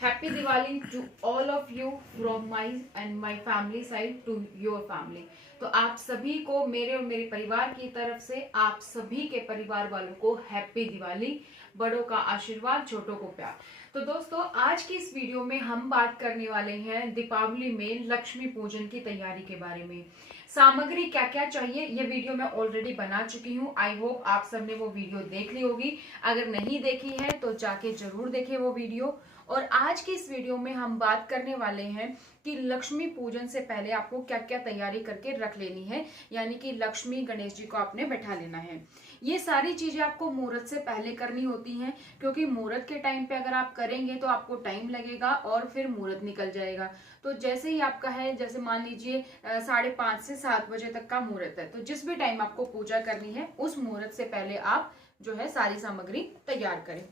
Happy Diwali to all of you from my and my family side to your family. तो आप सभी को मेरे और मेरे परिवार की तरफ से आप सभी के परिवार वालों को हैप्पी दिवाली। बड़ों का आशीर्वाद, छोटों को प्यार। तो दोस्तों, आज की इस वीडियो में हम बात करने वाले हैं दीपावली में लक्ष्मी पूजन की तैयारी के बारे में। सामग्री क्या क्या चाहिए ये वीडियो मैं ऑलरेडी बना चुकी हूँ। आई होप आप सबने वो वीडियो देख ली होगी। अगर नहीं देखी है तो जाके जरूर देखें वो वीडियो। और आज की इस वीडियो में हम बात करने वाले हैं कि लक्ष्मी पूजन से पहले आपको क्या क्या तैयारी करके रख लेनी है, यानी कि लक्ष्मी गणेश जी को आपने बैठा लेना है। ये सारी चीजें आपको मुहूर्त से पहले करनी होती हैं, क्योंकि मुहूर्त के टाइम पे अगर आप करेंगे तो आपको टाइम लगेगा और फिर मुहूर्त निकल जाएगा। तो जैसे ही आपका है, जैसे मान लीजिए 5:30 से 7 बजे तक का मुहूर्त है, तो जिस भी टाइम आपको पूजा करनी है उस मुहूर्त से पहले आप जो है सारी सामग्री तैयार करें।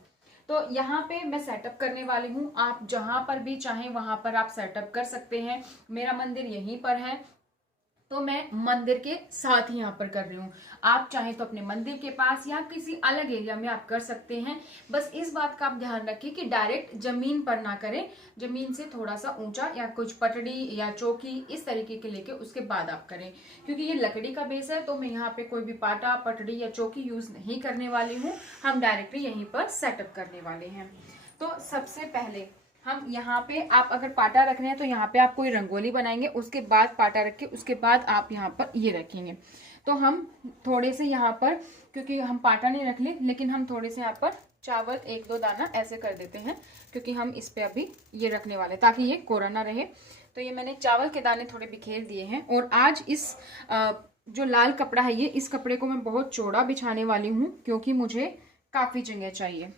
तो यहाँ पे मैं सेटअप करने वाली हूँ। आप जहां पर भी चाहें वहां पर आप सेटअप कर सकते हैं। मेरा मंदिर यहीं पर है, तो मैं मंदिर के साथ ही यहाँ पर कर रही हूँ। आप चाहें तो अपने मंदिर के पास या किसी अलग एरिया में आप कर सकते हैं। बस इस बात का आप ध्यान रखिए कि डायरेक्ट जमीन पर ना करें, जमीन से थोड़ा सा ऊंचा या कुछ पटड़ी या चौकी इस तरीके के लेके उसके बाद आप करें, क्योंकि ये लकड़ी का बेस है। तो मैं यहाँ पे कोई भी पाटा, पटड़ी या चौकी यूज नहीं करने वाली हूँ। हम डायरेक्टली यहीं पर सेटअप करने वाले हैं। तो सबसे पहले हम यहाँ पे, आप अगर पाटा रख रहे हैं तो यहाँ पे आप कोई रंगोली बनाएंगे, उसके बाद पाटा रख के उसके बाद आप यहाँ पर ये रखेंगे। तो हम थोड़े से यहाँ पर, क्योंकि हम पाटा नहीं रख ले, लेकिन हम थोड़े से यहाँ पर चावल 1-2 दाना ऐसे कर देते हैं, क्योंकि हम इस पे अभी ये रखने वाले ताकि ये कोरा ना रहे। तो ये मैंने चावल के दाने थोड़े बिखेर दिए हैं। और आज इस जो लाल कपड़ा है, ये इस कपड़े को मैं बहुत चौड़ा बिछाने वाली हूँ, क्योंकि मुझे काफी जगह चाहिए।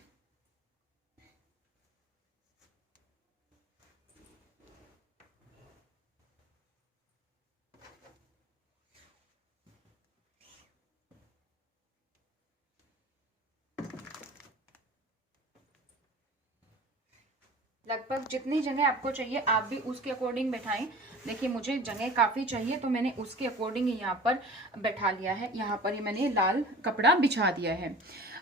लगभग जितनी जगह आपको चाहिए आप भी उसके अकॉर्डिंग बैठाएं। देखिए मुझे जगह काफी चाहिए, तो मैंने उसके अकॉर्डिंग यहाँ पर बैठा लिया है। यहाँ पर ही मैंने लाल कपड़ा बिछा दिया है।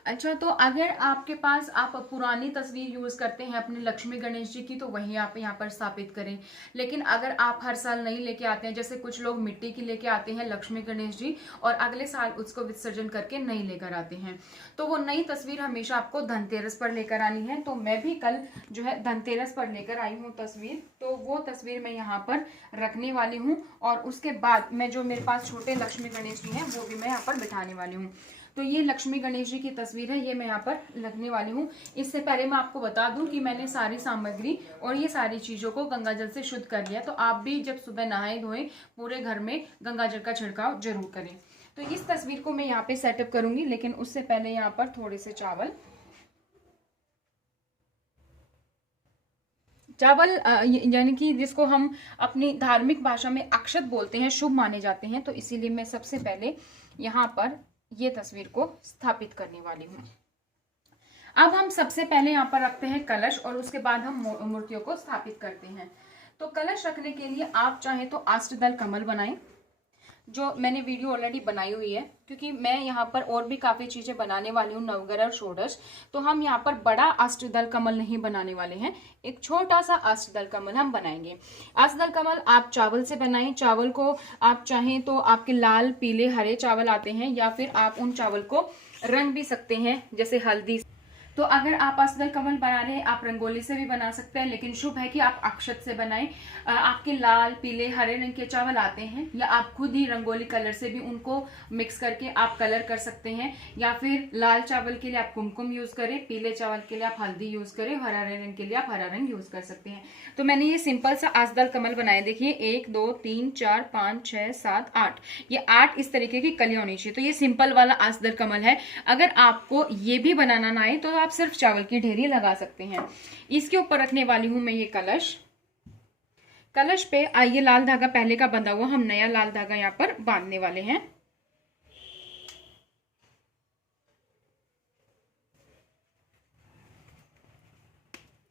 अच्छा, तो अगर आपके पास आप पुरानी तस्वीर यूज करते हैं अपने लक्ष्मी गणेश जी की, तो वहीं आप यहाँ पर स्थापित करें। लेकिन अगर आप हर साल नई लेके आते हैं, जैसे कुछ लोग मिट्टी की लेके आते हैं लक्ष्मी गणेश जी और अगले साल उसको विसर्जन करके नई लेकर आते हैं, तो वो नई तस्वीर हमेशा आपको धनतेरस पर लेकर आनी है। तो मैं भी कल जो है धनतेरस पर लेकर आई हूँ तस्वीर, तो वो तस्वीर मैं यहाँ पर रखने वाली हूँ। और उसके बाद मैं जो मेरे पास छोटे लक्ष्मी गणेश जी हैं वो भी मैं यहाँ पर बिठाने वाली हूँ। तो ये लक्ष्मी गणेश जी की तस्वीर है, ये मैं यहाँ पर रखने वाली हूँ। इससे पहले मैं आपको बता दूं कि मैंने सारी सामग्री और ये सारी चीजों को गंगा जल से शुद्ध कर लिया। तो आप भी जब सुबह नहाए धोए पूरे घर में गंगा जल का छिड़काव जरूर करें। तो इस तस्वीर को मैं यहाँ पे सेटअप करूंगी, लेकिन उससे पहले यहाँ पर थोड़े से चावल यानी कि जिसको हम अपनी धार्मिक भाषा में अक्षत बोलते हैं, शुभ माने जाते हैं। तो इसीलिए मैं सबसे पहले यहाँ पर ये तस्वीर को स्थापित करने वाली हूँ। अब हम सबसे पहले यहाँ पर रखते हैं कलश और उसके बाद हम मूर्तियों को स्थापित करते हैं। तो कलश रखने के लिए आप चाहें तो अष्टदल कमल बनाएं, जो मैंने वीडियो ऑलरेडी बनाई हुई है, क्योंकि मैं यहाँ पर और भी काफी चीजें बनाने वाली हूँ, नवग्रह और षोडश। तो हम यहाँ पर बड़ा अष्टदल कमल नहीं बनाने वाले हैं, एक छोटा सा अष्टदल कमल हम बनाएंगे। अष्टदल कमल आप चावल से बनाएं। चावल को आप चाहें तो आपके लाल, पीले, हरे चावल आते हैं, या फिर आप उन चावल को रंग भी सकते हैं, जैसे हल्दी। तो अगर आप अष्टदल कमल बना रहे हैं, आप रंगोली से भी बना सकते हैं, लेकिन शुभ है कि आप अक्षत से बनाएं। आपके लाल, पीले, हरे रंग के चावल आते हैं, या आप खुद ही रंगोली कलर से भी उनको मिक्स करके आप कलर कर सकते हैं। या फिर लाल चावल के लिए आप कुमकुम यूज करें, पीले चावल के लिए आप हल्दी यूज करें, हरे रंग के लिए आप हरा रंग यूज कर सकते हैं। तो मैंने ये सिंपल सा अष्टदल कमल बनाए। देखिए 1 2 3 4 5 6 7 8, ये 8 इस तरीके की कलियां होनी चाहिए। तो ये सिंपल वाला अष्टदल कमल है। अगर आपको ये भी बनाना ना आए तो आप सिर्फ चावल की ढेरी लगा सकते हैं। इसके ऊपर रखने वाली हूं मैं ये कलश। कलश पे आइए, लाल धागा पहले का बंधा हुआ, हम नया लाल धागा यहाँ पर बांधने वाले हैं।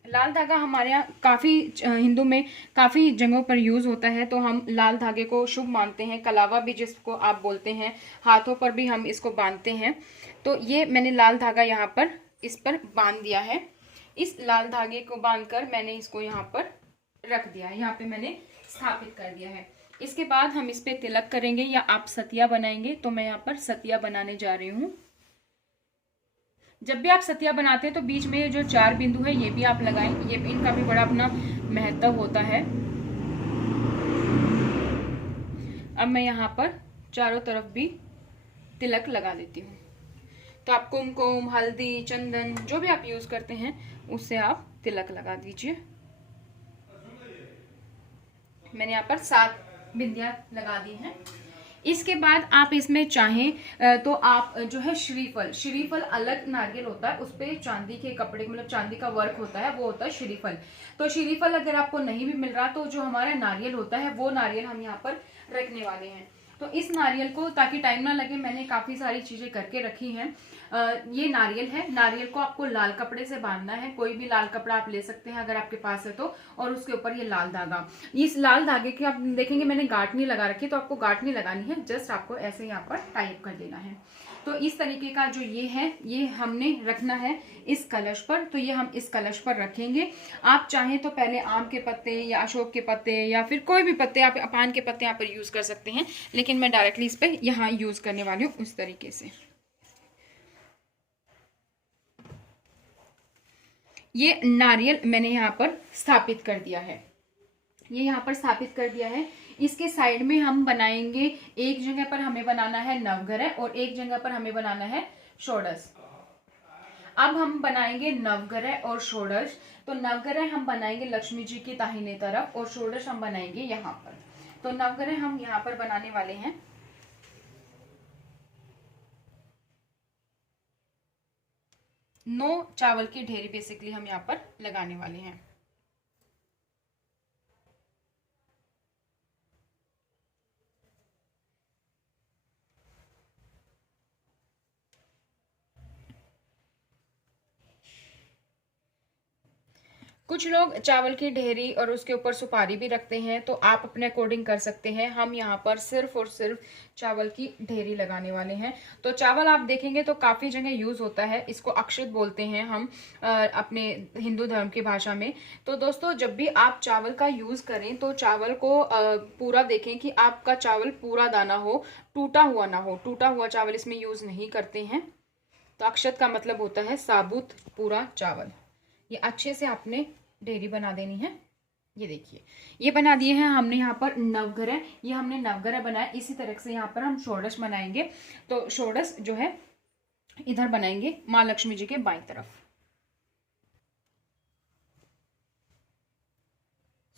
लाल धागा हमारे यहाँ काफी हिंदू में काफी जगहों पर यूज होता है, तो हम लाल धागे को शुभ मानते हैं। कलावा भी जिसको आप बोलते हैं, हाथों पर भी हम इसको बांधते हैं। तो ये मैंने लाल धागा यहाँ पर इस पर बांध दिया है। इस लाल धागे को बांधकर मैंने इसको यहाँ पर रख दिया है, यहाँ पे मैंने स्थापित कर दिया है। इसके बाद हम इस पे तिलक करेंगे या आप सतिया बनाएंगे, तो मैं यहाँ पर सतिया बनाने जा रही हूँ। जब भी आप सतिया बनाते हैं तो बीच में जो 4 बिंदु है ये भी आप लगाएं, ये इनका भी बड़ा अपना महत्व होता है। अब मैं यहाँ पर चारों तरफ भी तिलक लगा देती हूँ। तो आप कुमकुम, हल्दी, चंदन जो भी आप यूज करते हैं उससे आप तिलक लगा दीजिए। मैंने यहाँ पर 7 बिंदियां लगा दी हैं। इसके बाद आप इसमें चाहें तो आप जो है श्रीफल अलग नारियल होता है, उस पर चांदी के कपड़े मतलब चांदी का वर्क होता है, वो होता है श्रीफल। तो श्रीफल अगर आपको नहीं भी मिल रहा तो जो हमारा नारियल होता है वो नारियल हम यहाँ पर रखने वाले हैं। तो इस नारियल को, ताकि टाइम ना लगे, मैंने काफी सारी चीजें करके रखी हैं। ये नारियल है, नारियल को आपको लाल कपड़े से बांधना है, कोई भी लाल कपड़ा आप ले सकते हैं अगर आपके पास है तो, और उसके ऊपर ये लाल धागा। इस लाल धागे की आप देखेंगे मैंने गांठ नहीं लगा रखी, तो आपको गांठ नहीं लगानी है, जस्ट आपको ऐसे यहाँ पर टाइप कर देना है। तो इस तरीके का जो ये है, ये हमने रखना है इस कलश पर। तो ये हम इस कलश पर रखेंगे। आप चाहें तो पहले आम के पत्ते या अशोक के पत्ते या फिर कोई भी पत्ते, आप पान के पत्ते यहाँ पर यूज कर सकते हैं, लेकिन मैं डायरेक्टली इस पर यहाँ यूज करने वाली हूँ उस तरीके से। ये नारियल मैंने यहाँ पर स्थापित कर दिया है, ये यहाँ पर स्थापित कर दिया है। इसके साइड में हम बनाएंगे, एक जगह पर हमें बनाना है नवग्रह और एक जगह पर हमें बनाना है षोडश। अब हम बनाएंगे नवग्रह और षोडश। तो नवग्रह हम बनाएंगे लक्ष्मी जी की दाहिने तरफ और षोडश हम बनाएंगे यहाँ पर। तो नवग्रह हम यहाँ पर बनाने वाले हैं। नौ चावल की ढेरी बेसिकली हम यहाँ पर लगाने वाले हैं। कुछ लोग चावल की ढेरी और उसके ऊपर सुपारी भी रखते हैं, तो आप अपने अकॉर्डिंग कर सकते हैं। हम यहाँ पर सिर्फ और सिर्फ चावल की ढेरी लगाने वाले हैं। तो चावल आप देखेंगे तो काफी जगह यूज होता है, इसको अक्षत बोलते हैं हम अपने हिंदू धर्म की भाषा में। तो दोस्तों, जब भी आप चावल का यूज करें तो चावल को पूरा देखें कि आपका चावल पूरा दाना हो, टूटा हुआ ना हो। टूटा हुआ चावल इसमें यूज नहीं करते हैं। तो अक्षत का मतलब होता है साबुत पूरा चावल। ये अच्छे से आपने ढेरी बना देनी है। ये देखिए, ये बना दिए हैं हमने यहाँ पर नवग्रह। ये हमने नवग्रह बनाया। इसी तरह से यहाँ पर हम षोडश बनाएंगे। तो षोडश जो है इधर बनाएंगे माँ लक्ष्मी जी के बाईं तरफ।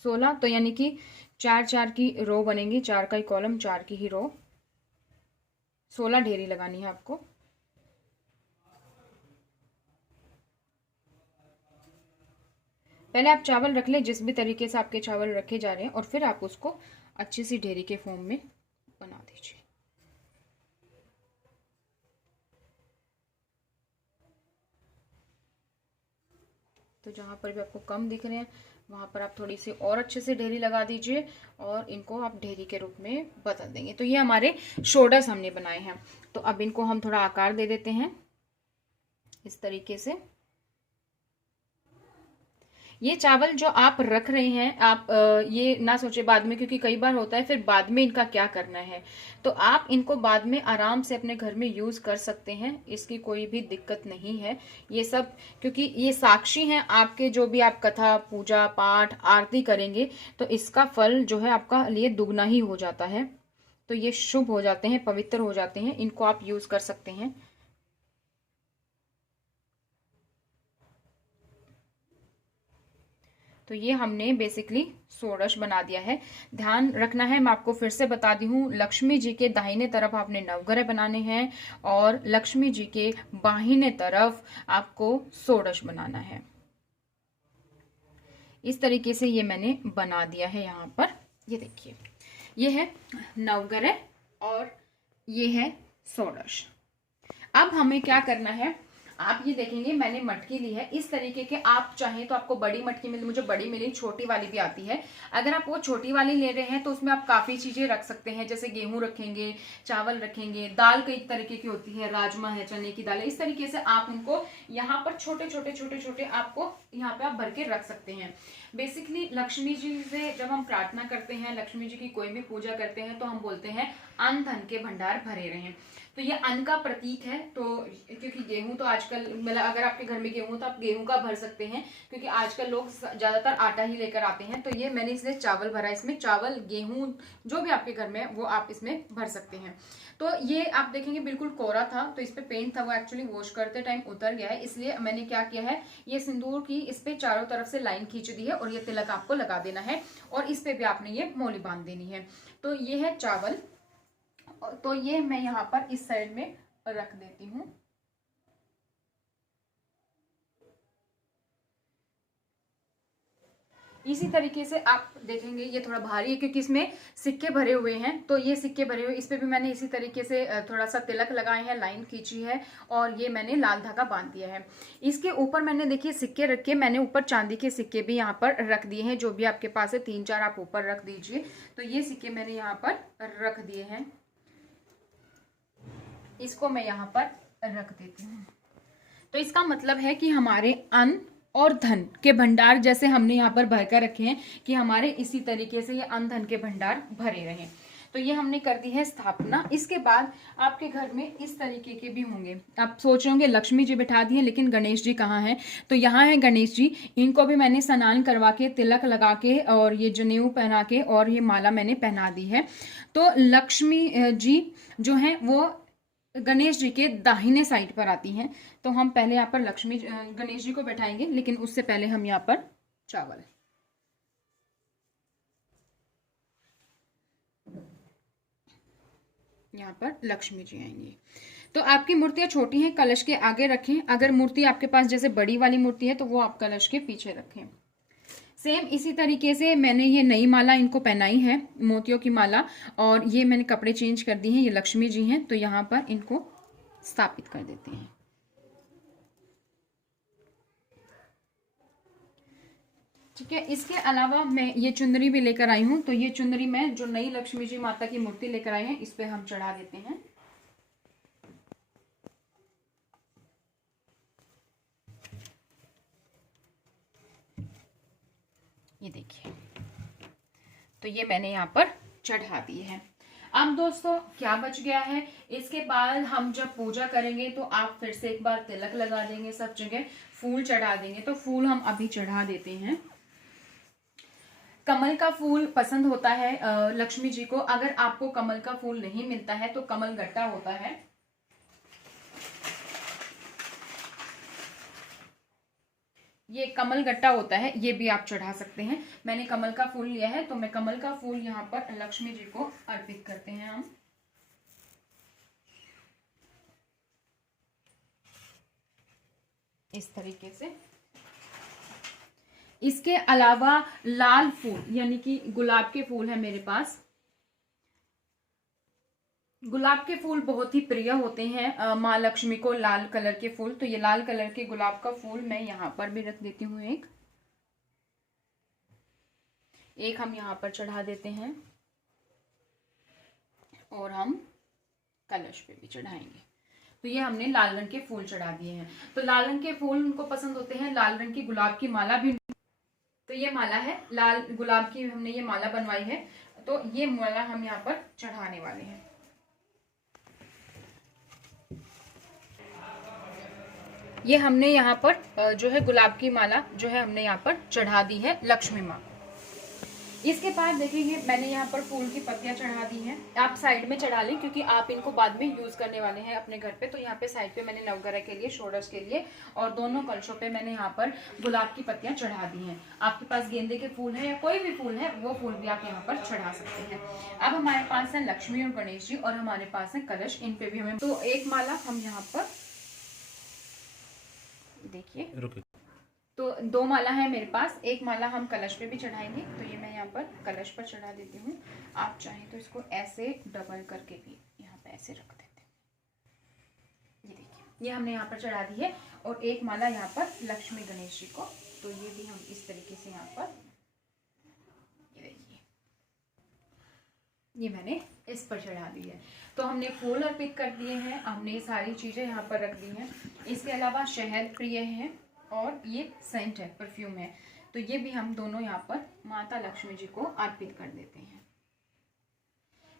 16, तो यानी कि 4-4 की रो बनेंगी, 4 का ही कॉलम, 4 की ही रो। 16 ढेरी लगानी है आपको। पहले आप चावल रख लें जिस भी तरीके से आपके चावल रखे जा रहे हैं, और फिर आप उसको अच्छी सी ढेरी के फॉर्म में बना दीजिए। तो जहां पर भी आपको कम दिख रहे हैं वहां पर आप थोड़ी सी और अच्छे से ढेरी लगा दीजिए और इनको आप ढेरी के रूप में बदल देंगे। तो ये हमारे षोडश हमने बनाए हैं। तो अब इनको हम थोड़ा आकार दे देते हैं इस तरीके से। ये चावल जो आप रख रहे हैं, आप ये ना सोचे बाद में, क्योंकि कई बार होता है फिर बाद में इनका क्या करना है। तो आप इनको बाद में आराम से अपने घर में यूज कर सकते हैं, इसकी कोई भी दिक्कत नहीं है। ये सब क्योंकि ये साक्षी हैं आपके, जो भी आप कथा, पूजा पाठ, आरती करेंगे तो इसका फल जो है आपका लिए दुगना ही हो जाता है। तो ये शुभ हो जाते हैं, पवित्र हो जाते हैं, इनको आप यूज कर सकते हैं। तो ये हमने बेसिकली षोडश बना दिया है। ध्यान रखना है, मैं आपको फिर से बता दी हूँ, लक्ष्मी जी के दाहिने तरफ आपने नवग्रह बनाने हैं और लक्ष्मी जी के बाहिने तरफ आपको षोडश बनाना है। इस तरीके से ये मैंने बना दिया है यहाँ पर। ये देखिए, ये है नवग्रह और ये है षोडश। अब हमें क्या करना है, आप ये देखेंगे मैंने मटकी ली है इस तरीके के, आप चाहें तो आपको बड़ी मटकी मिली, मुझे बड़ी मिली, छोटी वाली भी आती है। अगर आप वो छोटी वाली ले रहे हैं तो उसमें आप काफी चीजें रख सकते हैं, जैसे गेहूं रखेंगे, चावल रखेंगे, दाल कई तरीके की होती है, राजमा है, चने की दाल है, इस तरीके से आप उनको यहाँ पर छोटे छोटे छोटे छोटे आपको यहाँ पे आप भर के रख सकते हैं। बेसिकली लक्ष्मी जी से जब हम प्रार्थना करते हैं, लक्ष्मी जी की कोई भी पूजा करते हैं, तो हम बोलते हैं अन्न धन के भंडार भरे रहें। तो ये अन्न का प्रतीक है। तो क्योंकि गेहूं तो आजकल मतलब अगर आपके घर में गेहूं तो आप गेहूं का भर सकते हैं, क्योंकि आजकल लोग ज्यादातर आटा ही लेकर आते हैं। तो ये मैंने इसलिए चावल भरा, इसमें चावल गेहूं जो भी आपके घर में है वो आप इसमें भर सकते हैं। तो ये आप देखेंगे बिल्कुल कोरा था, तो इस पे पेंट था, वो एक्चुअली वॉश करते टाइम उतर गया है, इसलिए मैंने क्या किया है, ये सिंदूर की इस पे चारों तरफ से लाइन खींच दी है और ये तिलक आपको लगा देना है और इस पे भी आपने ये मोली बांध देनी है। तो ये है चावल, तो ये मैं यहाँ पर इस साइड में रख देती हूँ। इसी तरीके से आप देखेंगे ये थोड़ा भारी है क्योंकि इसमें सिक्के भरे हुए हैं, तो ये सिक्के भरे हुए इस पे भी मैंने इसी तरीके से थोड़ा सा तिलक लगाए हैं, लाइन खींची है और ये मैंने लाल धागा बांध दिया है। इसके ऊपर मैंने देखिए सिक्के रखे, मैंने ऊपर चांदी के सिक्के भी यहाँ पर रख दिए हैं, जो भी आपके पास है 3-4 आप ऊपर रख दीजिए। तो ये सिक्के मैंने यहाँ पर रख दिए हैं, इसको मैं यहाँ पर रख देती हूँ। तो इसका मतलब है कि हमारे अन्न और धन के भंडार जैसे हमने यहाँ पर भर कर रखे हैं कि हमारे इसी तरीके से ये अन्न धन के भंडार भरे रहें। तो ये हमने कर दी है स्थापना। इसके बाद आपके घर में इस तरीके के भी होंगे, आप सोच रहे होंगे लक्ष्मी जी बिठा दी है लेकिन गणेश जी कहाँ हैं, तो यहाँ है गणेश जी। इनको भी मैंने स्नान करवा के, तिलक लगा के और ये जनेऊ पहना के और ये माला मैंने पहना दी है। तो लक्ष्मी जी जो है वो गणेश जी के दाहिने साइड पर आती हैं। तो हम पहले यहाँ पर लक्ष्मी गणेश जी को बैठाएंगे, लेकिन उससे पहले हम यहाँ पर चावल, यहाँ पर लक्ष्मी जी आएंगी। तो आपकी मूर्तियां छोटी हैं, कलश के आगे रखें। अगर मूर्ति आपके पास जैसे बड़ी वाली मूर्ति है तो वो आप कलश के पीछे रखें। सेम इसी तरीके से मैंने ये नई माला इनको पहनाई है, मोतियों की माला, और ये मैंने कपड़े चेंज कर दिए हैं, ये लक्ष्मी जी हैं। तो यहाँ पर इनको स्थापित कर देते हैं। ठीक है, इसके अलावा मैं ये चुनरी भी लेकर आई हूँ। तो ये चुनरी मैं जो नई लक्ष्मी जी माता की मूर्ति लेकर आई है इस पे हम चढ़ा देते हैं। ये देखिए, तो ये मैंने यहाँ पर चढ़ा दी है। अब दोस्तों क्या बच गया है, इसके बाद हम जब पूजा करेंगे तो आप फिर से एक बार तिलक लगा देंगे, सब जगह फूल चढ़ा देंगे। तो फूल हम अभी चढ़ा देते हैं। कमल का फूल पसंद होता है लक्ष्मी जी को। अगर आपको कमल का फूल नहीं मिलता है तो कमल गट्टा होता है, ये कमल गट्टा होता है, ये भी आप चढ़ा सकते हैं। मैंने कमल का फूल लिया है, तो मैं कमल का फूल यहाँ पर लक्ष्मी जी को अर्पित करते हैं हम। इस तरीके से। इसके अलावा लाल फूल यानी कि गुलाब के फूल है मेरे पास। गुलाब के फूल बहुत ही प्रिय होते हैं माँ लक्ष्मी को, लाल कलर के फूल। तो ये लाल कलर के गुलाब का फूल मैं यहाँ पर भी रख देती हूँ। एक हम यहाँ पर चढ़ा देते हैं और हम कलश पे भी चढ़ाएंगे। तो ये हमने लाल रंग के फूल चढ़ा दिए हैं। तो लाल रंग के फूल उनको पसंद होते हैं, लाल रंग की गुलाब की माला भी। तो ये माला है लाल गुलाब की, हमने ये माला बनवाई है। तो ये माला हम यहाँ पर चढ़ाने वाले हैं। ये हमने यहाँ पर जो है गुलाब की माला जो है हमने यहाँ पर चढ़ा दी है लक्ष्मी माँ। इसके बाद देखिए मैंने यहाँ पर फूल की पत्तियां चढ़ा दी हैं। आप साइड में चढ़ा लें क्योंकि आप इनको बाद में यूज करने वाले हैं अपने घर पे। तो यहाँ पे साइड पे मैंने नवग्रह के लिए, षोडश के लिए और दोनों कलशों पे मैंने यहाँ पर गुलाब की पत्तियां चढ़ा दी हैं। आपके पास गेंदे के फूल है या कोई भी फूल है वो फूल भी आप यहाँ पर चढ़ा सकते हैं। अब हमारे पास है लक्ष्मी और गणेश जी और हमारे पास है कलश, इन पे भी हमें तो एक माला हम यहाँ पर देखिए, तो 2 माला है मेरे पास, एक माला हम कलश पे भी चढ़ाएंगे। तो ये मैं यहाँ पर कलश पर चढ़ा देती हूँ। आप चाहें तो इसको ऐसे डबल करके भी यहाँ पे ऐसे रख देते हैं। ये देखिए, ये हमने यहाँ पर चढ़ा दी है। और एक माला यहाँ पर लक्ष्मी गणेश जी को, तो ये भी हम इस तरीके से यहाँ पर, ये देखिए, ये मैंने इस पर चढ़ा दी है। तो हमने फूल अर्पित कर दिए हैं, हमने सारी चीज़ें यहाँ पर रख दी हैं। इसके अलावा शहद प्रिय है और ये सेंट है, परफ्यूम है, तो ये भी हम दोनों यहाँ पर माता लक्ष्मी जी को अर्पित कर देते हैं।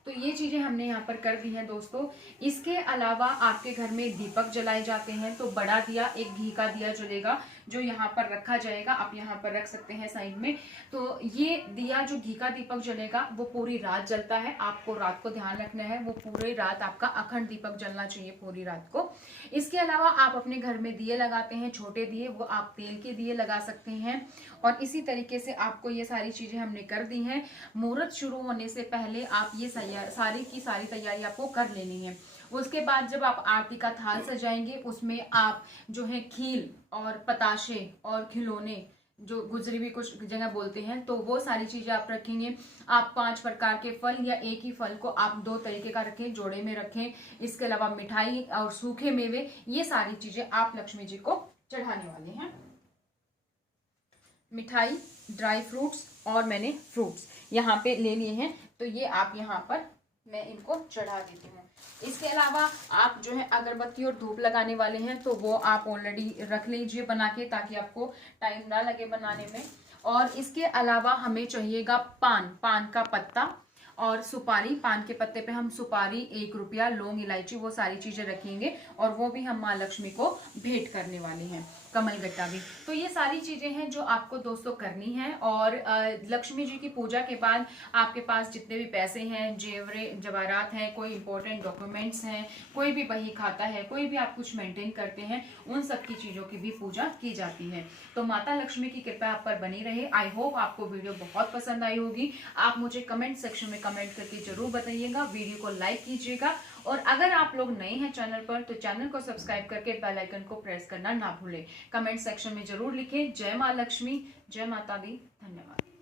तो ये चीज़ें हमने यहाँ पर कर दी हैं दोस्तों। इसके अलावा आपके घर में दीपक जलाए जाते हैं, तो बड़ा दिया, एक घी का दिया जलेगा जो यहाँ पर रखा जाएगा, आप यहाँ पर रख सकते हैं साइड में। तो ये दिया जो घी का दीपक जलेगा वो पूरी रात जलता है, आपको रात को ध्यान रखना है, वो पूरी रात आपका अखंड दीपक जलना चाहिए पूरी रात को। इसके अलावा आप अपने घर में दिए लगाते हैं, छोटे दिए, वो आप तेल के दिए लगा सकते हैं। और इसी तरीके से आपको ये सारी चीजें हमने कर दी हैं। मुहूर्त शुरू होने से पहले आप ये सारी की सारी तैयारी आपको कर लेनी है। उसके बाद जब आप आरती का थाल सजाएंगे, उसमें आप जो है खील और पताशे और खिलौने, जो गुजरी भी कुछ जगह बोलते हैं, तो वो सारी चीजें आप रखेंगे। आप 5 प्रकार के फल या एक ही फल को आप 2 तरीके का रखें, जोड़े में रखें। इसके अलावा मिठाई और सूखे मेवे, ये सारी चीजें आप लक्ष्मी जी को चढ़ाने वाले हैं। मिठाई, ड्राई फ्रूट्स और मैंने फ्रूट्स यहाँ पे ले लिए हैं, तो ये आप यहाँ पर मैं इनको चढ़ा देती हूँ। इसके अलावा आप जो है अगरबत्ती और धूप लगाने वाले हैं, तो वो आप ऑलरेडी रख लीजिए बना के, ताकि आपको टाइम ना लगे बनाने में। और इसके अलावा हमें चाहिएगा पान का पत्ता और सुपारी। पान के पत्ते पे हम सुपारी, 1 रुपया, लौंग, इलायची, वो सारी चीजें रखेंगे, और वो भी हम माँ लक्ष्मी को भेंट करने वाले हैं, कमल गट्टा भी। तो ये सारी चीजें हैं जो आपको दोस्तों करनी है। और लक्ष्मी जी की पूजा के बाद आपके पास जितने भी पैसे हैं, जवाहरात हैं, कोई इंपॉर्टेंट डॉक्यूमेंट्स हैं, कोई भी बही खाता है, कोई भी आप कुछ मेंटेन करते हैं, उन सब की चीजों की भी पूजा की जाती है। तो माता लक्ष्मी की कृपा आप पर बनी रहे। आई होप आपको वीडियो बहुत पसंद आई होगी। आप मुझे कमेंट सेक्शन में कमेंट करके जरूर बताइएगा, वीडियो को लाइक कीजिएगा, और अगर आप लोग नए हैं चैनल पर तो चैनल को सब्सक्राइब करके बेल आइकन को प्रेस करना ना भूलें। कमेंट सेक्शन में जरूर लिखें जय माँ लक्ष्मी, जय माता दी। धन्यवाद।